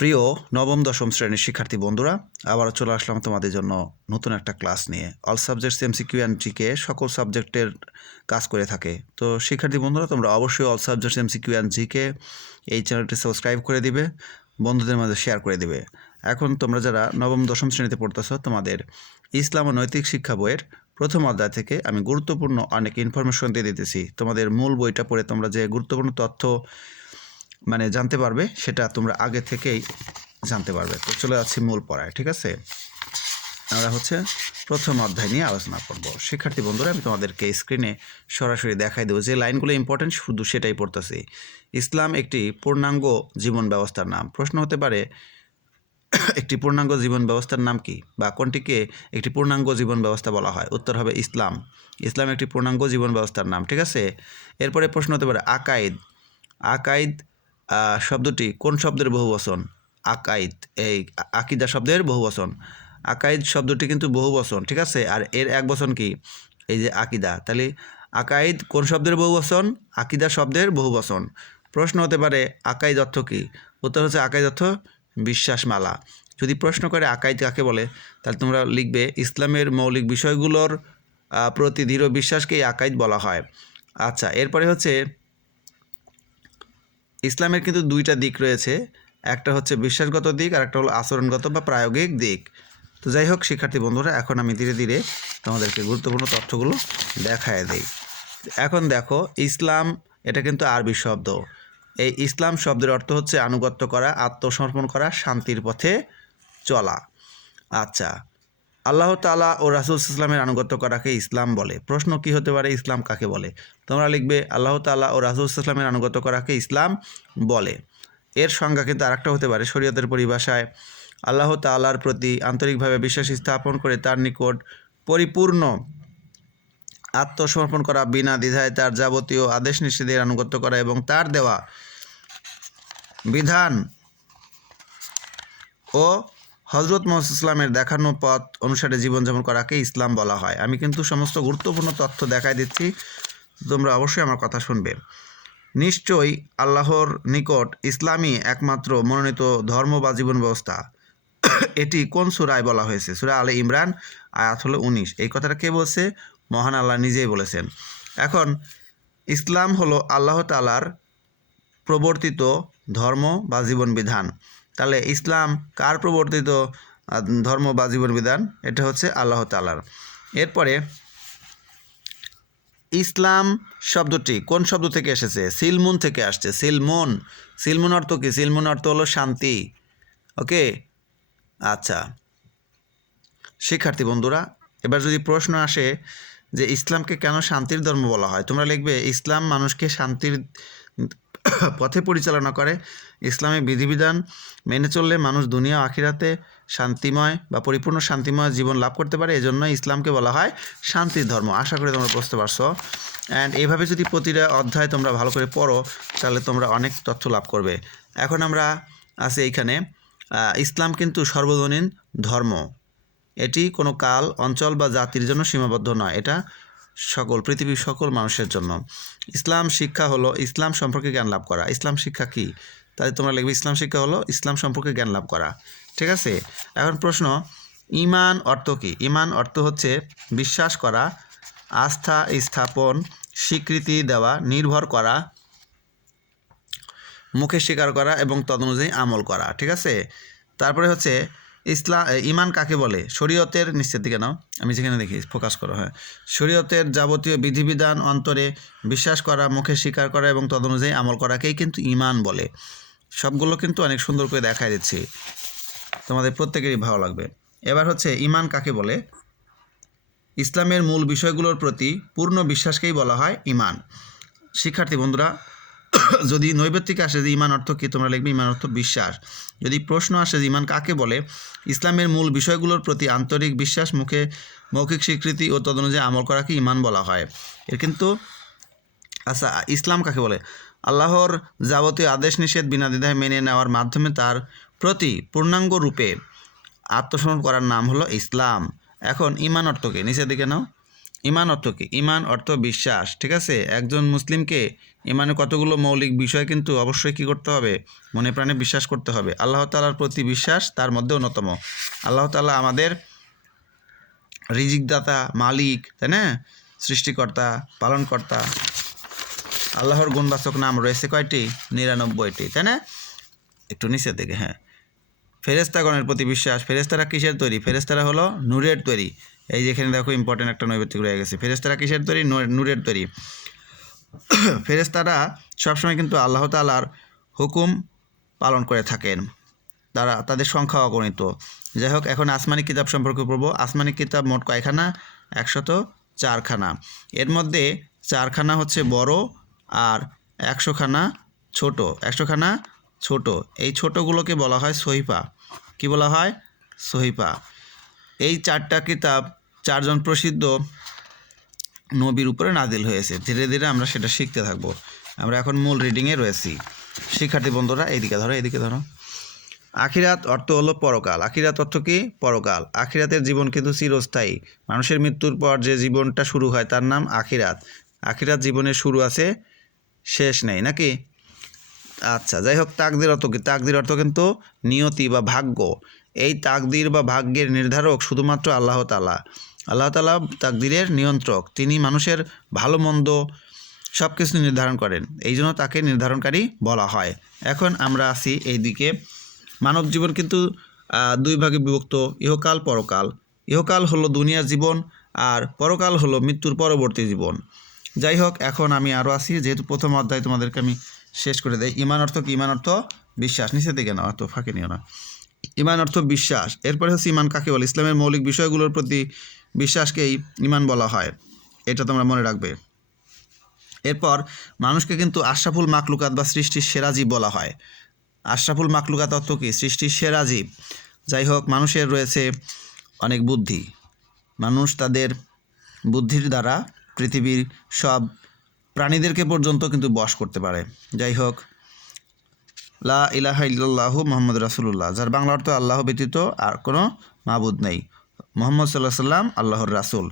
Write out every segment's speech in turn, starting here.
প্রিয় নবম, দশম শ্রেণির শিক্ষার্থী বন্ধুরা, আবারও চলে আসলাম তোমাদের জন্য নতুন একটা ক্লাস নিয়ে। All subjects MCQ and GK সকল সাবজেক্টের কাজ করে থাকে। তো শিক্ষার্থী বন্ধুরা, তোমরা অবশ্যই all subjects MCQ and GK এই চ্যানেলটি সাবস্ক্রাইব করে দিবে, বন্ধুদের মাঝে শেয়ার করে দিবে। এখন তোমরা যারা নবম, দশম শ্রেণীতে পড়তেছ, তোমাদের ইসলাম ও নৈতিক শিক্ষা বইয়ের প্রথম অধ্যায় থেকে আমি গুরুত্বপূর্ণ অনেক ইনফরমেশন দিয়ে দিতেছি। তোমাদের মূল বইটা পড়ে তোমরা যে গুরুত্বপূর্ণ তথ্য মানে জানতে পারবে, সেটা তোমরা আগে থেকেই জানতে পারবে। তো চলে যাচ্ছি মূল পড়ায়, ঠিক আছে? আমরা হচ্ছে প্রথম অধ্যায় নিয়ে আলোচনা করব। শিক্ষার্থী বন্ধুরা, আমি তোমাদেরকে স্ক্রিনে সরাসরি দেখাই দেবো যে লাইনগুলো ইম্পর্টেন্ট শুধু সেটাই পড়তেছি। ইসলাম একটি পূর্ণাঙ্গ জীবন ব্যবস্থার নাম। প্রশ্ন হতে পারে, একটি পূর্ণাঙ্গ জীবন ব্যবস্থার নাম কি? বা কোনটিকে একটি পূর্ণাঙ্গ জীবন ব্যবস্থা বলা হয়? উত্তর হবে ইসলাম। ইসলাম একটি পূর্ণাঙ্গ জীবন ব্যবস্থার নাম, ঠিক আছে? এরপরে প্রশ্ন হতে পারে, আকাইদ। আকাইদ শব্দটি কোন শব্দের বহু বচন আকাইদ। এই আকিদা শব্দের বহু বচন আকাইদ শব্দটি কিন্তু বহু বচন ঠিক আছে? আর এর এক বচন কি? এই যে আকিদা। তাহলে আকাইদ কোন শব্দের বহু বচন আকিদা শব্দের বহু বচন প্রশ্ন হতে পারে, আকাইদ অর্থ কি? উত্তর হচ্ছে আকাইদ অর্থ বিশ্বাসমালা। যদি প্রশ্ন করে আকাইদ কাকে বলে, তাহলে তোমরা লিখবে, ইসলামের মৌলিক বিষয়গুলোর প্রতি দৃঢ় বিশ্বাসকেই আকাইদ বলা হয়। আচ্ছা এরপরে হচ্ছে ইসলামের কিন্তু দুইটা দিক রয়েছে। একটা হচ্ছে বিশ্বাসগত দিক আর একটা হলো আচরণগত বা প্রায়োগিক দিক। তো যাই হোক, শিক্ষার্থী বন্ধুরা, এখন আমি ধীরে ধীরে তোমাদেরকে গুরুত্বপূর্ণ তথ্যগুলো দেখায় দেই। এখন দেখো, ইসলাম, এটা কিন্তু আরবি শব্দ। এই ইসলাম শব্দের অর্থ হচ্ছে আনুগত্য করা, আত্মসমর্পণ করা, শান্তির পথে চলা। আচ্ছা আল্লাহ তালা ও রাসুল ইসলামের আনুগত্য করাকে ইসলাম বলে। প্রশ্ন কি হতে পারে, ইসলাম কাকে বলে? তোমরা লিখবে, আল্লাহ তালা ও রাসুল ইসলামের আনুগত্য করাকে ইসলাম বলে। এর সংজ্ঞা কিন্তু আরেকটা হতে পারে, শরীয়তের পরিভাষায়। আল্লাহ তালার প্রতি আন্তরিকভাবে বিশ্বাস স্থাপন করে তার নিকট পরিপূর্ণ আত্মসমর্পণ করা বিনা দ্বিধায় তার যাবতীয় আদেশ নিষেধের আনুগত্য করা এবং তার দেওয়া বিধান ও হজরত মোহাম্মদ ইসলামের দেখানো পথ অনুসারে জীবনযাপন করাকে ইসলাম বলা হয়। আমি কিন্তু সমস্ত গুরুত্বপূর্ণ তথ্য দেখাই দিচ্ছি। তোমরা অবশ্যই আমার কথা শুনবে। নিশ্চয়ই আল্লাহর নিকট ইসলামই একমাত্র মনোনীত ধর্ম বা জীবন ব্যবস্থা। এটি কোন সুরায় বলা হয়েছে? সুরা আলে ইমরান, আয়াত হলো উনিশ। এই কথাটা কে বলছে? মহান আল্লাহ নিজেই বলেছেন। এখন, ইসলাম হলো আল্লাহ তালার প্রবর্তিত ধর্ম বা জীবন বিধান। তাহলে ইসলাম কার প্রবর্তিত ধর্ম বা জীবন বিধান এটা হচ্ছে আল্লাহ তালার এরপরে, ইসলাম শব্দটি কোন শব্দ থেকে এসেছে? সিলমুন থেকে আসছে। সিলমুন। সিলমুন অর্থ কি? সিলমুন অর্থ হলো শান্তি। ওকে? আচ্ছা। শিক্ষার্থী বন্ধুরা, এবার যদি প্রশ্ন আসে যে ইসলামকে কেন শান্তির ধর্ম বলা হয়? তোমরা লিখবে, ইসলাম মানুষকে শান্তির পথে পরিচালনা করে। ইসলামী বিধিবিধান মেনে চললে মানুষ দুনিয়া আখিরাতে শান্তিময় বা পরিপূর্ণ শান্তিময় জীবন লাভ করতে পারে। এজন্য ইসলামকে বলা হয় শান্তির ধর্ম। আশা করি তোমরা বুঝতে পারছ। অ্যান্ড এইভাবে যদি প্রতিটা অধ্যায় তোমরা ভালো করে পড়ো, তাহলে তোমরা অনেক তথ্য লাভ করবে। এখন আমরা আছি এইখানে। ইসলাম কিন্তু সর্বজনীন ধর্ম। এটি কোনো কাল, অঞ্চল বা জাতির জন্য সীমাবদ্ধ নয়। এটা সকল, পৃথিবীর সকল মানুষের জন্য। ইসলাম শিক্ষা হলো ইসলাম সম্পর্কে জ্ঞান লাভ করা। ইসলাম শিক্ষা কি? তাই তোমরা লিখবে, ইসলাম শিক্ষা হলো ইসলাম সম্পর্কে জ্ঞান লাভ করা। ঠিক আছে? এখন প্রশ্ন, ইমান অর্থ কি? ইমান অর্থ হচ্ছে বিশ্বাস করা, আস্থা স্থাপন, স্বীকৃতি দেওয়া, নির্ভর করা, মুখে স্বীকার করা এবং তদনুযায়ী আমল করা। ঠিক আছে? তারপরে হচ্ছে ইসলাম ইমান কাকে বলে? শরীয়তের নিশ্চিত দিকে নাও। আমি যেখানে দেখি ফোকাস করো হ্যাঁ। শরীয়তের যাবতীয় বিধিবিধান অন্তরে বিশ্বাস করা, মুখে স্বীকার করা এবং তদনুযায়ী আমল করাকেই কিন্তু ইমান বলে। সবগুলো কিন্তু অনেক সুন্দর করে দেখা দিচ্ছি। তোমাদের প্রত্যেকেরই ভালো লাগবে। এবার হচ্ছে ইমান কাকে বলে? ইসলামের মূল বিষয়গুলোর প্রতি পূর্ণ বিশ্বাসকেই বলা হয় ইমান শিক্ষার্থী বন্ধুরা যদি নৈবেত্তিক আসে যে ইমান অর্থ কী? তোমরা লিখবে ইমান অর্থ বিশ্বাস। যদি প্রশ্ন আসে যে ইমান কাকে বলে? ইসলামের মূল বিষয়গুলোর প্রতি আন্তরিক বিশ্বাস, মুখে মৌখিক স্বীকৃতি ও তদনুযায়ী আমল করাকে ইমান বলা হয়। এর কিন্তু আচ্ছা ইসলাম কাকে বলে? আল্লাহর যাবতীয় আদেশ নিষেধ বিনা দ্বিধায় মেনে নেওয়ার মাধ্যমে তার প্রতি পূর্ণাঙ্গ রূপে আত্মসমর্পণ করার নাম হলো ইসলাম। এখন ইমান অর্থকে নিচের দিকে নাও। ইমান অর্থ কি? ইমান অর্থ বিশ্বাস, ঠিক আছে? একজন মুসলিমকে ইমানের কতগুলো মৌলিক বিষয় কিন্তু অবশ্যই কি করতে হবে? মনে প্রাণে বিশ্বাস করতে হবে। আল্লাহ তালার প্রতি বিশ্বাস তার মধ্যে অন্যতম। আল্লাহ তালা আমাদের রিজিকদাতা, মালিক, তাই না? সৃষ্টিকর্তা, পালনকর্তা। আল্লাহর গুণবাচক নাম রয়েছে কয়টি? নিরানব্বইটি, তাই না? একটু নিচের দিকে হ্যাঁ। ফেরেস্তাগণের প্রতি বিশ্বাস। ফেরেস্তারা কিসের তৈরি? ফেরেস্তারা হলো নূরের তৈরি। এই যেখানে দেখো ইম্পর্টেন্ট একটা নৈবেদ্যিক রয়ে গেছে। ফেরেস্তারা কিসের তৈরি? নূর- নূরের তৈরি। ফেরেস্তারা সবসময় কিন্তু আল্লাহ তালার হুকুম পালন করে থাকেন। তারা, তাদের সংখ্যা অগণিত। যাই হোক, এখন আসমানি কিতাব সম্পর্কে পড়ব। আসমানি কিতাব মোট কয়খানা? একশত চারখানা। এর মধ্যে চারখানা হচ্ছে বড় আর একশোখানা ছোট। একশোখানা ছোট। এই ছোটগুলোকে বলা হয় সহিফা। কি বলা হয়? সহিফা। এই চারটা কিতাব চারজন প্রসিদ্ধ নবীর উপরে নাজিল হয়েছে। ধীরে ধীরে আমরা সেটা শিখতে থাকব। আমরা এখন মূল রিডিংয়ে রয়েছি। শিক্ষার্থী বন্ধুরা, এইদিকে ধরো এইদিকে ধরো। আখিরাত অর্থ হলো পরকাল। আখিরাত অর্থ কি? পরকাল। আখিরাতের জীবন কিন্তু চিরস্থায়ী। মানুষের মৃত্যুর পর যে জীবনটা শুরু হয় তার নাম আখিরাত। আখিরাত জীবনের শুরু আছে, শেষ নেই, নাকি? আচ্ছা যাই হোক, তাকদির অর্থ কি? তাকদির অর্থ কিন্তু নিয়তি বা ভাগ্য। এই তাকদির বা ভাগ্যের নির্ধারক শুধুমাত্র আল্লাহ তালা আল্লাহ তালা তাকদিরের নিয়ন্ত্রক। তিনি মানুষের ভালো, মন্দ সব কিছু নির্ধারণ করেন। এই জন্য তাকে নির্ধারণকারী বলা হয়। এখন আমরা আসি এই দিকে মানব জীবন কিন্তু দুই ভাগে বিভক্ত। ইহকাল, পরকাল। ইহকাল হলো দুনিয়ার জীবন আর পরকাল হলো মৃত্যুর পরবর্তী জীবন। যাই হোক, এখন আমি আরও আসি যেহেতু প্রথম অধ্যায় তোমাদেরকে আমি শেষ করে দেয় ইমান অর্থ কি? ইমান অর্থ বিশ্বাস। নিচে দিকে না অর্থ ফাঁকে নিও না। ইমান অর্থ বিশ্বাস। এরপরে হচ্ছে ইমান কাকে বলে? ইসলামের মৌলিক বিষয়গুলোর প্রতি বিশ্বাসকেই ইমান বলা হয়। এটা তোমরা মনে রাখবে। এরপর মানুষকে কিন্তু আশরাফুল মাকলুকাত বা সৃষ্টির সেরা জীব বলা হয়। আশরাফুল মাকলুকাত অর্থ কি? সৃষ্টির সেরা জীব। যাই হোক, মানুষের রয়েছে অনেক বুদ্ধি। মানুষ তাদের বুদ্ধির দ্বারা পৃথিবীর সব প্রাণীদেরকে পর্যন্ত কিন্তু বশ করতে পারে। যাই হোক লা ইলাহা ইল্লাল্লাহু মোহাম্মদ রাসুল্লাহ যার বাংলা অর্থ আল্লাহ ব্যতীত আর কোনো মাবুদ নেই। মোহাম্মদ সাল্লাহ সাল্লাম আল্লাহর রাসূল।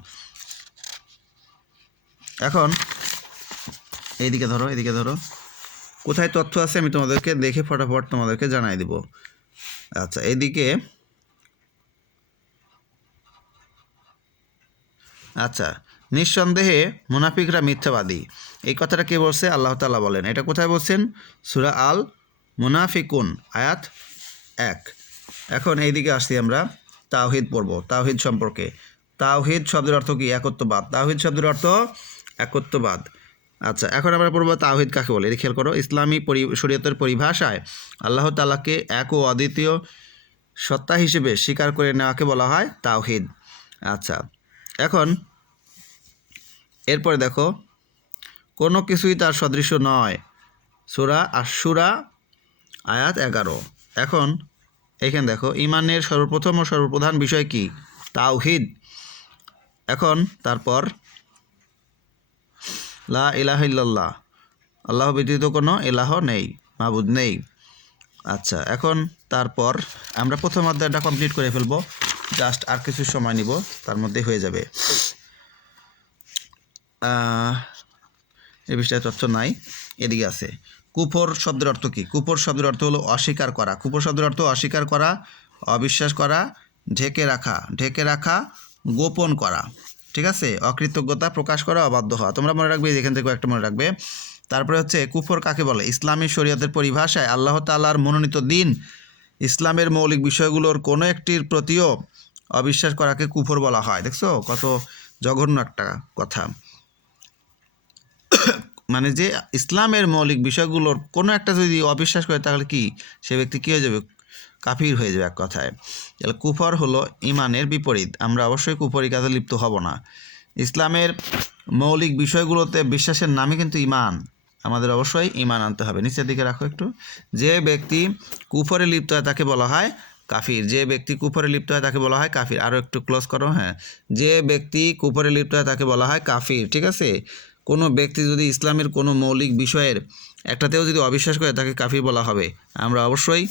এখন, এইদিকে ধরো এদিকে ধরো। কোথায় তথ্য আছে আমি তোমাদেরকে দেখে ফটাফট তোমাদেরকে জানাই দিব। আচ্ছা এদিকে আচ্ছা নিঃসন্দেহে মুনাফিকরা মিথ্যাবাদী। এই কথাটা কে বলছে? আল্লাহ তাআলা বলেন। এটা কোথায় বলছেন? সুরা আল মুনাফিকুন, আয়াত এক। এখন এইদিকে আসছি আমরা তাওহিদ পড়ব তাওহিদ সম্পর্কে। তাওহিদ শব্দের অর্থ কি? একত্ববাদ। তাওহিদ শব্দের অর্থ একত্ববাদ। আচ্ছা এখন আমরা পড়ব তাওহিদ কাকে বলে? এটা খেয়াল করো, ইসলামী পরি, শরীয়তের পরিভাষায় আল্লাহ তালাকে এক ও অদ্বিতীয় সত্তা হিসেবে স্বীকার করে নেওয়াকে বলা হয় তাওহিদ। আচ্ছা এখন এরপরে দেখো, কোনো কিছুই তার সদৃশ্য নয়। সুরা আশুরা আয়াত এগারো। এখন, এখানে দেখো, ইমানের সর্বপ্রথম ও সর্বপ্রধান বিষয় কি? তাওহিদ। এখন, তারপর, লা ইলাহ ইল্লাল্লাহ। আল্লাহ ব্যতীত কোনো এলাহ নেই, মাবুদ নেই। আচ্ছা এখন, তারপর, আমরা প্রথম অধ্যায়টা কমপ্লিট করে ফেলব। জাস্ট আর কিছু সময় নিব, তার মধ্যে হয়ে যাবে। এ বিষয়ে তথ্য নাই, এদিকে আছে। কুফর শব্দের অর্থ কী? কুফর শব্দের অর্থ হলো অস্বীকার করা। কুফর শব্দের অর্থ অস্বীকার করা, অবিশ্বাস করা, ঢেকে রাখা। ঢেকে রাখা, গোপন করা। ঠিক আছে? অকৃতজ্ঞতা প্রকাশ করা, অবাধ্য হওয়া। তোমরা মনে রাখবে এখান থেকে একটা মনে রাখবে। তারপরে হচ্ছে, কুফর কাকে বলে? ইসলামী শরীয়তের পরিভাষায় আল্লাহ তাআলার মনোনীত দিন। ইসলামের মৌলিক বিষয়গুলোর কোনো একটির প্রতিও অবিশ্বাস করাকে কুফর বলা হয়। দেখছ? কত জঘন্য একটা কথা। মানে যে ইসলামের মৌলিক বিষয়গুলোর কোনো একটা যদি অবিশ্বাস করে, তাহলে কি সে ব্যক্তি কী হয়ে যাবে? কাফির হয়ে যাবে এক কথায়। তাহলে কুফর হলো ইমানের বিপরীত। আমরা অবশ্যই কুফরি কাজে লিপ্ত হব না। ইসলামের মৌলিক বিষয়গুলোতে বিশ্বাসের নামে কিন্তু ইমান। আমাদের অবশ্যই ইমান আনতে হবে। নিচের দিকে রাখো একটু। যে ব্যক্তি কুফরে লিপ্ত হয় তাকে বলা হয় কাফির। যে ব্যক্তি কুফরে লিপ্ত হয় তাকে বলা হয় কাফির। আরও একটু ক্লোজ করো হ্যাঁ। যে ব্যক্তি কুফরে লিপ্ত হয় তাকে বলা হয় কাফির। ঠিক আছে? কোনো ব্যক্তি যদি ইসলামের কোনো মৌলিক বিষয়ের একটাতেও যদি অবিশ্বাস করে, তাকে কাফির বলা হবে। আমরা অবশ্যই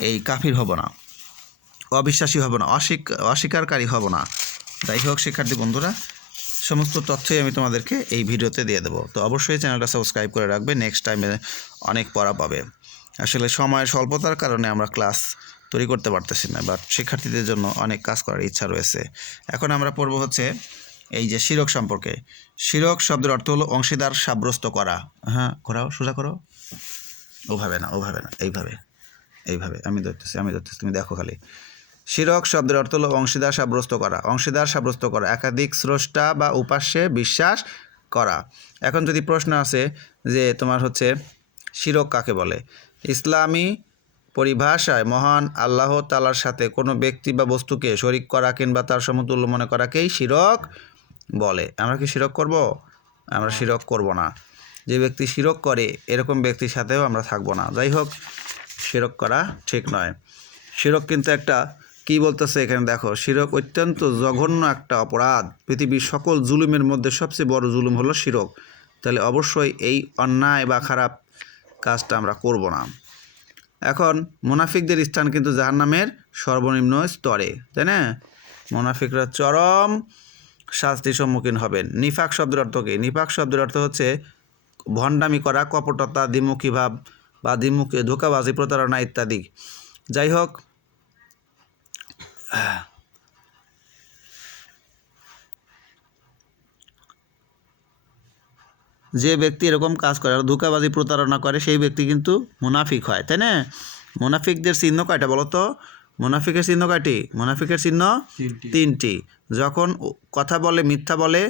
এই কাফির হব না। অবিশ্বাসী হব না অস্বীক অস্বীকারী হব না। যাই হোক, শিক্ষার্থী বন্ধুরা, সমস্ত তথ্যই আমি তোমাদেরকে এই ভিডিওতে দিয়ে দেবো। তো অবশ্যই চ্যানেলটা সাবস্ক্রাইব করে রাখবে নেক্সট টাইমে অনেক পড়া পাবে। আসলে সময়ের স্বল্পতার কারণে আমরা ক্লাস তৈরি করতে পারতেছি না বাট শিক্ষার্থীদের জন্য অনেক কাজ করার ইচ্ছা রয়েছে। এখন আমরা পড়ব হচ্ছে এই যে শিরক সম্পর্কে। শিরক শব্দের অর্থ হলো অংশীদার সাব্যস্ত করা। হ্যাঁ ঘোরাও, সোজা করো। ওভাবে না ওভাবে না, এইভাবে এইভাবে। আমি ধরতেছি আমি ধরতেছি, তুমি দেখো খালি। শিরক শব্দের অর্থ হলো অংশীদার সাব্যস্ত করা। অংশীদার সাব্যস্ত করা, একাধিক স্রষ্টা বা উপাস্যে বিশ্বাস করা। এখন যদি প্রশ্ন আসে যে তোমার হচ্ছে শিরক কাকে বলে? ইসলামী পরিভাষায় মহান আল্লাহ তালার সাথে কোনো ব্যক্তি বা বস্তুকে শরিক করা কিংবা তার সমতুল্য মনে করাকেই শিরক? বলে, আমরা কি শিরক করব? আমরা শিরক করব না। যে ব্যক্তি শিরক করে, এরকম ব্যক্তির সাথেও আমরা থাকব না। যাই হোক, শিরক করা ঠিক নয়। শিরক কিন্তু একটা, কি বলতেছে এখানে দেখো, শিরক অত্যন্ত জঘন্য একটা অপরাধ। পৃথিবীর সকল জুলুমের মধ্যে সবচেয়ে বড় জুলুম হলো শিরক। তাহলে অবশ্যই এই অন্যায় বা খারাপ কাজটা আমরা করব না। এখন, মোনাফিকদের স্থান কিন্তু জাহান্নামের সর্বনিম্ন স্তরে, তাই না? মোনাফিকরা চরম শাস্তির সম্মুখীন হবেন। নিফাক শব্দের অর্থ কি? নিফাক শব্দের অর্থ হচ্ছে ভণ্ডামি করা, কপটতা, দ্বিমুখী ভাব বা দ্বিমুখী, ধোকাবাজি, প্রতারণা ইত্যাদি। যাই হোক, যে ব্যক্তি এরকম কাজ করে, আর ধোকাবাজি, প্রতারণা করে, সেই ব্যক্তি কিন্তু মুনাফিক হয়, তাই না? মুনাফিকদের চিহ্ন কয়টা বলো তো? মুনাফিকের চিহ্ন কাটি মুনাফিকের চিহ্ন তিনটি। যখন কথা বলে মিথ্যা বলে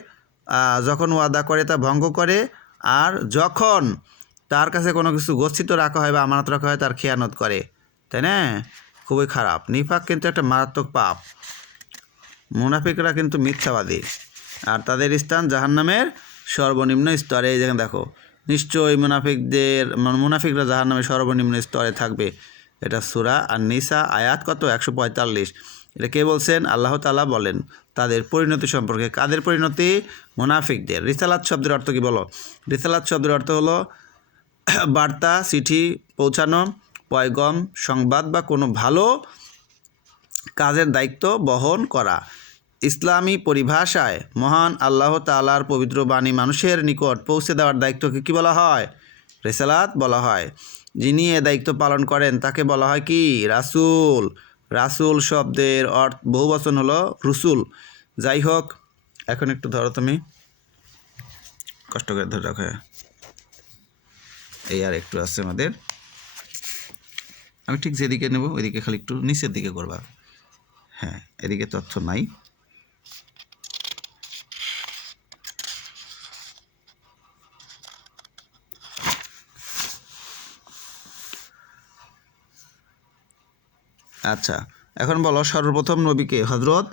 যখন ওয়াদা করে তা ভঙ্গ করে আর যখন তার কাছে কোনো কিছু গচ্ছিত রাখা হয় বা আমানত রাখা হয় তার খেয়ানত করে। তাই না? খুবই খারাপ। নিফাক কিন্তু একটা মারাত্মক পাপ। মুনাফিকরা কিন্তু মিথ্যাবাদী। আর তাদের স্থান জাহান্নামের সর্বনিম্ন স্তরে। এই যেখানে দেখো নিশ্চয়ই মুনাফিকদের মানে মুনাফিকরা জাহান্নামের সর্বনিম্ন স্তরে থাকবে। এটা সুরা আর নিসা আয়াত কত? একশো পঁয়তাল্লিশ। এটা কে বলছেন? আল্লাহ তালা বলেন। তাদের পরিণতি সম্পর্কে। কাদের পরিণতি? মুনাফিকদের। রিসালাত শব্দের অর্থ কি বলো? রিসালাত শব্দের অর্থ হলো বার্তা, চিঠি পৌঁছানো, পয়গম, সংবাদ বা কোনো ভালো কাজের দায়িত্ব বহন করা। ইসলামী পরিভাষায় মহান আল্লাহ তালার পবিত্র বাণী মানুষের নিকট পৌঁছে দেওয়ার দায়িত্বকে কী বলা হয়? রেসালাত বলা হয়। যিনি এ দায়িত্ব পালন করেন, তাকে বলা হয় কি? রাসূল। রাসূল শব্দের অর্থ, বহু বচন হলো রুসুল। যাই হোক, এখন একটু ধরো তুমি। কষ্ট করে ধরে রাখো। এই আর একটু আছে আমাদের। আমি ঠিক যেদিকে নেব, ওইদিকে খালি একটু নিচের দিকে করবা। হ্যাঁ এদিকে তথ্য নাই। আচ্ছা এখন বলো সর্বপ্রথম নবীকে হজরত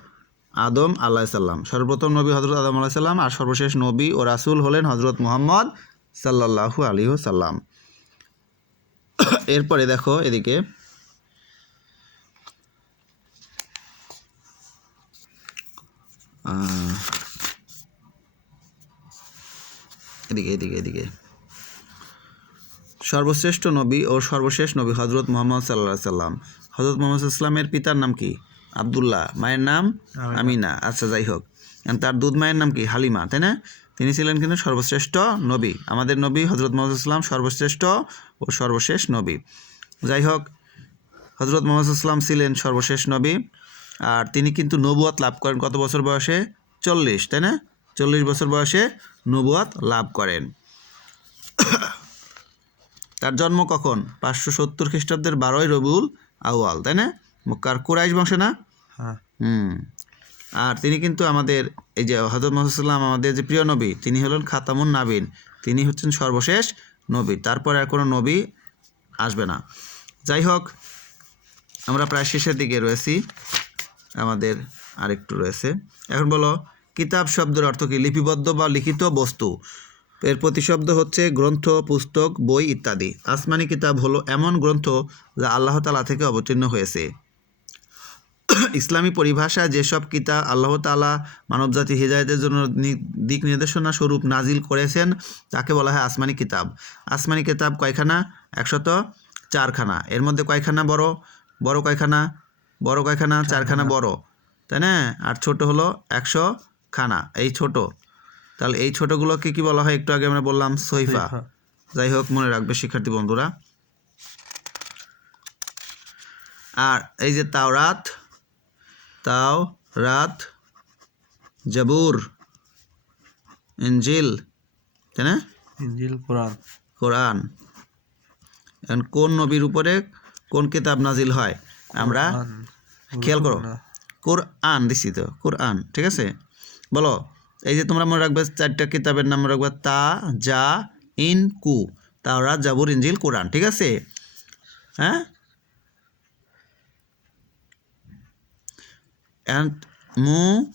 আদম আল্লাহ সাল্লাম সর্বপ্রথম নবী হজরত আদম আল্লাহ সাল্লাম আর সর্বশেষ নবী ও রাসুল হলেন হজরত মুহাম্মদ সাল্লাল্লাহু আলাইহি সাল্লাম এরপরে দেখো এদিকে। এদিকে এদিকে এদিকে। সর্বশ্রেষ্ঠ নবী ও সর্বশেষ নবী হজরত মোহাম্মদ সাল্লাহ সাল্লাম হজরত মোহাম্মদ ইসলামের পিতার নাম কি? আবদুল্লাহ। মায়ের নাম? আমিনা। আচ্ছা যাই হোক। তার দুধ মায়ের নাম কি? হালিমা তাই না? তিনি ছিলেন কিন্তু সর্বশ্রেষ্ঠ নবী। আমাদের নবী হজরত মোহাম্মদ ইসলাম সর্বশ্রেষ্ঠ ও সর্বশেষ নবী। যাই হোক হজরত মোহাম্মদ ইসলাম ছিলেন সর্বশেষ নবী। আর তিনি কিন্তু নবুয়াত লাভ করেন। কত বছর বয়সে? চল্লিশ তাই না? চল্লিশ বছর বয়সে নবুয়াত লাভ করেন। তার জন্ম কখন? পাঁচশো সত্তর খ্রিস্টাব্দের বারোই রবিউল আউয়াল তাই না? মক্কার কুরাইশ বংশ না? হ্যাঁ। হুম। আর তিনি কিন্তু আমাদের এই যে হজরত মোহাম্মদাল্লাম আমাদের যে প্রিয় নবী তিনি হলেন খাতামুন নাবিন। তিনি হচ্ছেন সর্বশেষ নবী। তারপরে আর কোনো নবী আসবে না। যাই হোক আমরা প্রায় শেষের দিকে রয়েছি। আমাদের আরেকটু রয়েছে। এখন বলো কিতাব শব্দের অর্থ কি? লিপিবদ্ধ বা লিখিত বস্তু? এর প্রতিশব্দ হচ্ছে গ্রন্থ, পুস্তক, বই ইত্যাদি। আসমানি কিতাব হলো এমন গ্রন্থ যা আল্লাহ তালা থেকে অবতীর্ণ হয়েছে। ইসলামী পরিভাষায় যেসব কিতাব আল্লাহ তালা মানবজাতি হৃদায়তের জন্য দিক নির্দেশনা স্বরূপ নাজিল করেছেন, তাকে বলা হয় আসমানি কিতাব। আসমানি কিতাব কয়খানা? একশত চারখানা। এর মধ্যে কয়খানা বড়? বড় কয়খানা? বড় কয়খানা? চারখানা বড়। তাই না? আর ছোট হলো একশো খানা এই ছোট। তাহলে এই ছোটগুলোকে কি বলা হয়? একটু আগে আমরা বললাম সহিফা সহিফা। যাই হোক মনে রাখবে শিক্ষার্থী বন্ধুরা। আর এই যে তাওরাত তাও রাত জাবুর ইঞ্জিল তাই না? ইঞ্জিল কোরআন। কোরআন। এখন কোন নবীর উপরে কোন কিতাব নাজিল হয়? আমরা খেয়াল করো। কোরআন দিছি তো কোরআন ঠিক আছে? বলো। এই যে তোমরা মনে রাখবে চারটা কিতাবের নাম রাখবে তা, যা, ইন, কু। তাওরাত জাবুর ইঞ্জিল কোরআন, ঠিক আছে? হ্যাঁ? অ্যান্ড মু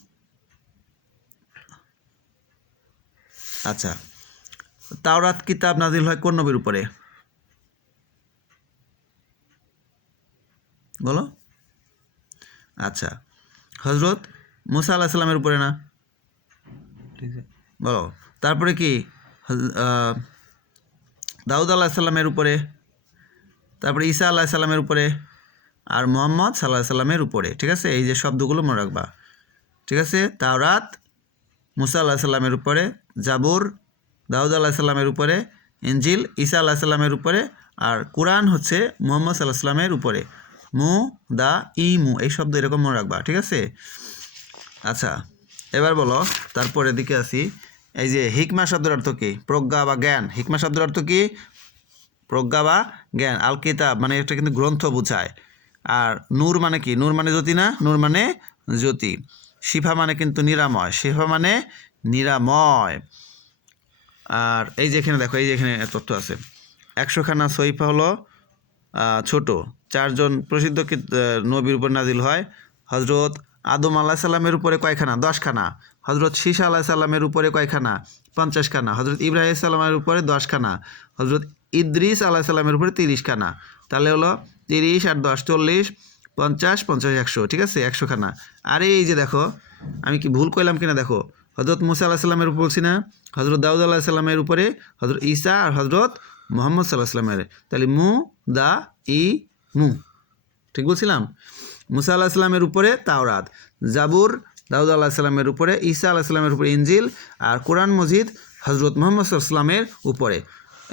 আচ্ছা। তাওরাত কিতাব নাজিল হয় কোন নবীর উপরে? বলো। আচ্ছা। হজরত মুসা আল্লাহ সাল্লামের উপরে না? বলো, তারপরে কি? দাউদ আল্লাহ সাল্লামের উপরে, তারপরে ঈসা আল্লাহ সাল্লামের উপরে, আর মোহাম্মদ সাল্লাহ সাল্লামের উপরে, ঠিক আছে? এই যে শব্দগুলো মনে রাখবা। ঠিক আছে? তাওরাত, মুসা আল্লাহ সাল্লামের উপরে, জাবুর, দাউদ আল্লাহ সাল্লামের উপরে ইঞ্জিল ঈসা আল্লাহ সাল্লামের উপরে, আর কোরআন হচ্ছে মোহাম্মদ সাল্লাহ সাল্লামের উপরে। মু, দা, ই, মু, এই শব্দ এরকম মনে রাখবা, ঠিক আছে? আচ্ছা এবার বলো, তারপরে এদিকে আসি। এই যে হিকমা শব্দের অর্থ কি? প্রজ্ঞা বা জ্ঞান। হিকমা শব্দের অর্থ কি? প্রজ্ঞা বা জ্ঞান। আল কিতাব মানে এটা কিন্তু গ্রন্থ বোঝায়। আর নূর মানে কি? নূর মানে জ্যোতি না? নূর মানে জ্যোতি। শিফা মানে কিন্তু নিরাময়। শিফা মানে নিরাময়। আর এই যে এখানে দেখো, এই যে এখানে তথ্য আছে। একশোখানা সৈফা হলো ছোট। চারজন প্রসিদ্ধ নবীর উপর নাজিল হয়। হজরত আদম আল্লাহ সাল্লামের উপরে কয়খানা? দশখানা। হজরত শীষা আল্লাহ সাল্লামের উপরে কয়খানা? পঞ্চাশখানা। হজরত ইব্রাহিম সাল্লামের উপরে দশখানা। হজরত ইদ্রিস আল্লাহ সাল্লামের উপরে তিরিশখানা। তাহলে হলো তিরিশ আর দশ, চল্লিশ, পঞ্চাশ পঞ্চাশ, একশো, ঠিক আছে? একশোখানা। আরে এই যে দেখো, আমি কি ভুল করলাম কিনা দেখো? হজরত মুসা আল্লাহ সাল্লামের উপর বলছি না? হজরত দাউদ আল্লাহ সাল্লামের উপরে হজরত ঈসা আর হজরত মোহাম্মদ সাল্লাহ সাল্লামের তাহলে মু, দা, ই, মু। ঠিক বলছিলাম? মুসা আল্লাহ সাল্লামের উপরে তাওরাত, জাবুর, দাউদ আল্লাহ সাল্লামের উপরে, ঈসা আল্লাহ সাল্লামের উপরে ইঞ্জিল আর কোরআন মজিদ হজরত মোহাম্মদ সাল্লামের উপরে।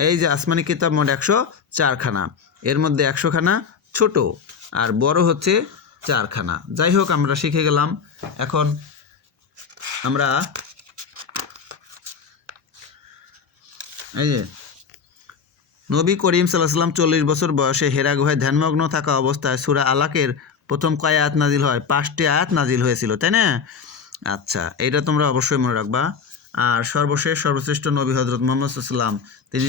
এই যে আসমানি কিতাব মোট একশো চারখানা, এর মধ্যে একশোখানা ছোট আর বড় হচ্ছে চারখানা। যাই হোক, আমরা শিখে গেলাম। এখন আমরা এই যে নবী করিম সাল্লাহ সাল্লাম চল্লিশ বছর বয়সে হেরা গুহায় ধ্যানমগ্ন থাকা অবস্থায় সুরা আলাকের প্রথম কয় আয়াত নাজিল হয়? পাঁচটি আয়াত নাজিল হয়েছিল, তাই না? আচ্ছা এটা তোমরা অবশ্যই মনে রাখবা। আর সর্বশেষ, সর্বশ্রেষ্ঠ নবী হজরত মোহাম্মদ সাল্লাম তিনি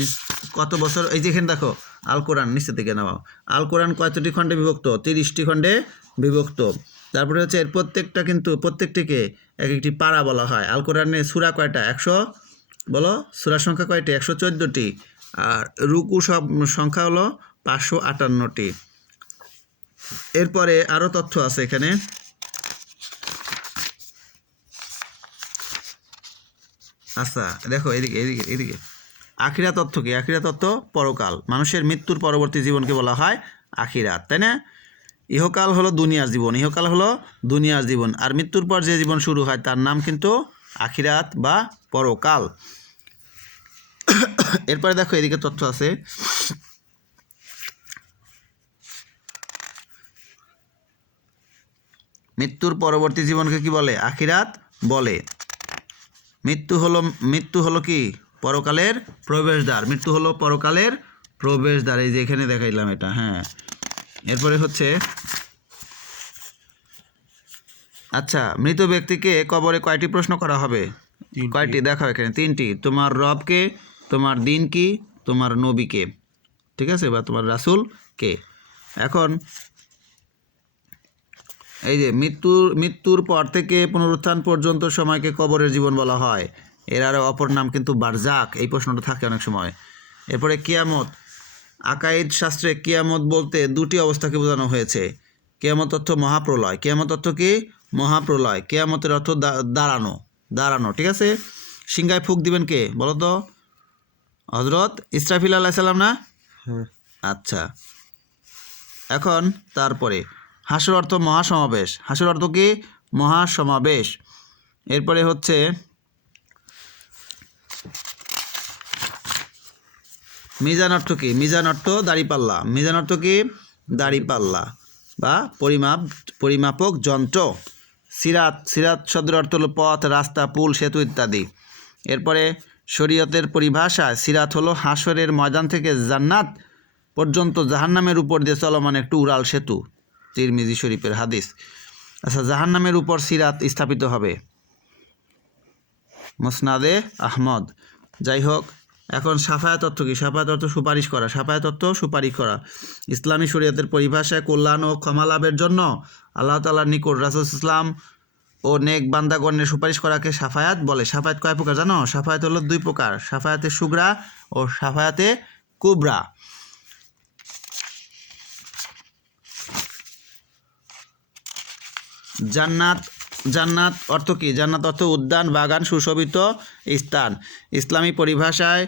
কত বছর, এই যেখানে দেখো আল কোরআন নিচে থেকে নাও আল কোরআন কয়টি খণ্ডে বিভক্ত? তিরিশটি খণ্ডে বিভক্ত। তারপরে হচ্ছে এর প্রত্যেকটা কিন্তু, প্রত্যেকটিকে এক একটি পাড়া বলা হয়। আল কোরআনে সুরা কয়টা? একশো, বলো? সুরার সংখ্যা কয়টি? একশো চোদ্দোটি। আর রুকু সব, সংখ্যা হলো পাঁচশো আটান্নটি। এরপরে আরও তথ্য আছে এখানে। আচ্ছা দেখো, এদিকে এদিকে এদিকে। আখিরা তত্ত্ব কি? আখিরা তত্ত্ব পরকাল। মানুষের মৃত্যুর পরবর্তী জীবনকে বলা হয় আখিরাত তাই না? ইহকাল হলো দুনিয়ার জীবন। ইহকাল হলো দুনিয়ার জীবন। আর মৃত্যুর পর যে জীবন শুরু হয়, তার নাম কিন্তু আখিরাত বা পরকাল। এরপরে দেখো, এদিকে তথ্য আছে। মৃত্যুর পরবর্তী জীবনকে কি বলে? আখিরাত বলে। মৃত্যু হলো মৃত্যু হলো কি? পরকালের প্রবেশদ্বার। মৃত্যু হলো পরকালের প্রবেশদ্বার। এই যে এখানে দেখাইলাম এটা হ্যাঁ। এরপরে হচ্ছে আচ্ছা মৃত ব্যক্তিকে কবরে কয়টি প্রশ্ন করা হবে। কয়টি? দেখাও এখানে। তিনটি। তোমার রবকে তোমার দিন কি তোমার নবীকে। ঠিক আছে? বা তোমার রাসুল কে এখন এই যে মৃত্যুর মৃত্যুর পর থেকে পুনরুত্থান পর্যন্ত সময়কে কবরের জীবন বলা হয়। এর আরও অপর নাম কিন্তু বারজাক এই প্রশ্নটা থাকে অনেক সময়। এরপরে কিয়ামত। আকাইদ শাস্ত্রে কিয়ামত বলতে দুটি অবস্থাকে বোঝানো হয়েছে। কেয়ামত অর্থ মহাপ্রলয়। কেয়ামত অর্থ কি? মহাপ্রলয়। কেয়ামতের অর্থ দা- দাঁড়ানো দাঁড়ানো ঠিক আছে? সিংগায় ফুক দিবেন কে? বলো তো। হজরত ইসরাফিল আল্লাহ সাল্লাম না? হ্যাঁ। আচ্ছা। এখন তারপরে। হাসুর অর্থ মহাসমাবেশ। হাসুর অর্থ কি? মহাসমাবেশ। এরপরে হচ্ছে মিজান অর্থ কি? মিজান অর্থ দাড়িপাল্লা। মিজান অর্থ কি? দাড়িপাল্লা বা পরিমাপ, পরিমাপক যন্ত্র। সিরাত সিরাত শব্দের অর্থ হলো পথ, রাস্তা, পুল, সেতু ইত্যাদি। এরপরে শরীয়তের পরিভাষা, সিরাত হলো হাসরের ময়দান থেকে জান্নাত পর্যন্ত জাহান্নামের উপর দিয়ে চলমান একটু উড়াল সেতু। তিরমিজি শরীফের হাদিস। আচ্ছা জাহান্নামের উপর সিরাত স্থাপিত হবে। মোসনাদে আহমদ। যাই হোক, এখন সাফায়াত অর্থ কি? সাফায়াত অর্থ সুপারিশ করা। সাফায়াত অর্থ সুপারিশ করা। ইসলামী শরীয়তের পরিভাষায় কল্যাণ ও ক্ষমা লাভের জন্য আল্লাহ তালার নিকট রাসুল ইসলাম ও নেক বান্দাগণের সুপারিশ করাকে সাফায়াত বলে। সাফায়াত কয় প্রকার জানো? সাফায়াত হলো দুই প্রকার। সাফায়াতে সুগ্রা ও সাফায়াতে কুবরা। জান্নাত জান্নাত অর্থ কি? জান্নাত অর্থ উদ্যান, বাগান, সুশোভিত স্থান। ইসলামী পরিভাষায়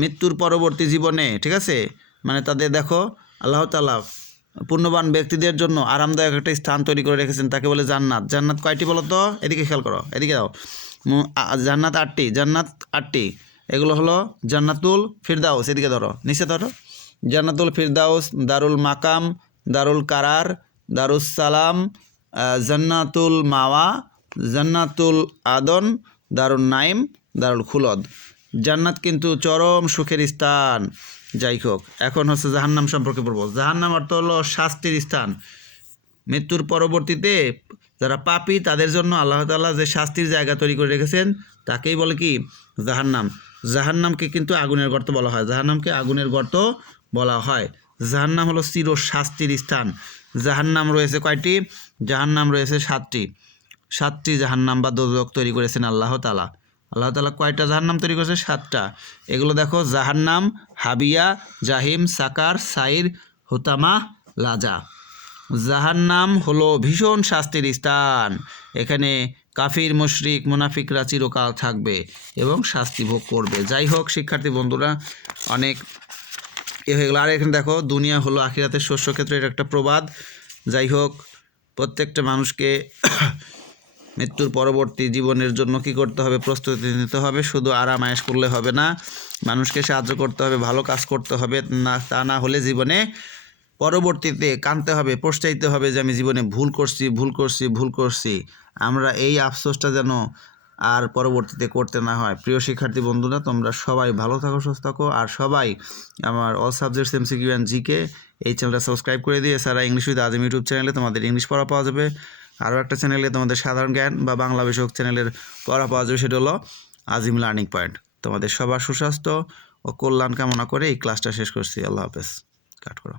মৃত্যুর পরবর্তী জীবনে, ঠিক আছে? মানে তাদের দেখো, আল্লাহ তালা পুণ্যবান ব্যক্তিদের জন্য আরামদায়ক একটা স্থান তৈরি করে রেখেছেন, তাকে বলে জান্নাত। জান্নাত কয়টি বলো তো? এদিকে খেয়াল করো, এদিকে দাও। জান্নাত আটটি জান্নাত আটটি। এগুলো হলো জান্নাতুল ফিরদাউস, এদিকে ধরো, নিচে ধরো। জান্নাতুল ফিরদাউস, দারুল মাকাম, দারুল কারার, দারুস সালাম জান্নাতুল মাওয়া, জান্নাতুল আদন দারুল নাইম, দারুল খুলদ। জান্নাত কিন্তু চরম সুখের স্থান। যাই হোক এখন হচ্ছে জাহান্নাম সম্পর্কে বলব। জাহান্নাম অর্থ হলো শাস্তির স্থান। মৃত্যুর পরবর্তীতে যারা পাপী, তাদের জন্য আল্লাহ তাআলা যে শাস্তির জায়গা তৈরি করে রেখেছেন, তাকেই বলে কি? জাহান্নাম। জাহান্নামকে কিন্তু আগুনের গর্ত বলা হয়। জাহান্নামকে আগুনের গর্ত বলা হয়। জাহান্নাম হলো চির শাস্তির স্থান। জাহান্নাম রয়েছে কয়টি? জাহান্নাম রয়েছে সাতটি। সাতটি জাহান্নাম বা দোজক তৈরি করেছেন আল্লাহ তালা আল্লাহ তালা কয়টা জাহান্নাম তৈরি করেছে? সাতটা। এগুলো দেখো, জাহান্নাম, হাবিয়া, জাহিম, সাকার, সাইর, হুতামা, লাজা। জাহান্নাম হলো ভীষণ শাস্তির স্থান। এখানে কাফির, মুশরিক, মুনাফিকরা চিরকাল থাকবে এবং শাস্তি ভোগ করবে। যাই হোক, শিক্ষার্থী বন্ধুরা, অনেক এ হয়ে গেলো। আর এখানে দেখো, দুনিয়া হলো আখিরাতের শস্য ক্ষেত্রে এটা একটা প্রবাদ। যাই হোক, প্রত্যেকটা মানুষকে মৃত্যুর পরবর্তী জীবনের জন্য কি করতে হবে? প্রস্তুতি নিতে হবে। শুধু আরাম আয়েশ করলে হবে না, মানুষকে সাহায্য করতে হবে, ভালো কাজ করতে হবে। না, তা না হলে জীবনে পরবর্তীতে কানতে হবে প্রশ্চাইতে হবে যে আমি জীবনে ভুল করছি ভুল করছি ভুল করছি। আমরা এই আফসোসটা যেন আর পরবর্তীতে করতে না হয়। প্রিয় শিক্ষার্থী বন্ধুরা, তোমরা সবাই ভালো থাকো, সুস্থ থাকো। আর সবাই আমার all subjects MCQ and GK এই চ্যানেলটা সাবস্ক্রাইব করে দিয়ে এছাড়া ইংলিশ উইথ আজম ইউটিউব চ্যানেলে তোমাদের ইংলিশ পড়া পাওয়া যাবে। আরও একটা চ্যানেলে তোমাদের সাধারণ জ্ঞান বা বাংলা বিষয়ক চ্যানেলের পড়া পাওয়া যাবে, সেটা হলো আজিম লার্নিং পয়েন্ট তোমাদের সবার সুস্বাস্থ্য ও কল্যাণ কামনা করে এই ক্লাসটা শেষ করছি। আল্লাহ হাফেজ। কাট করো।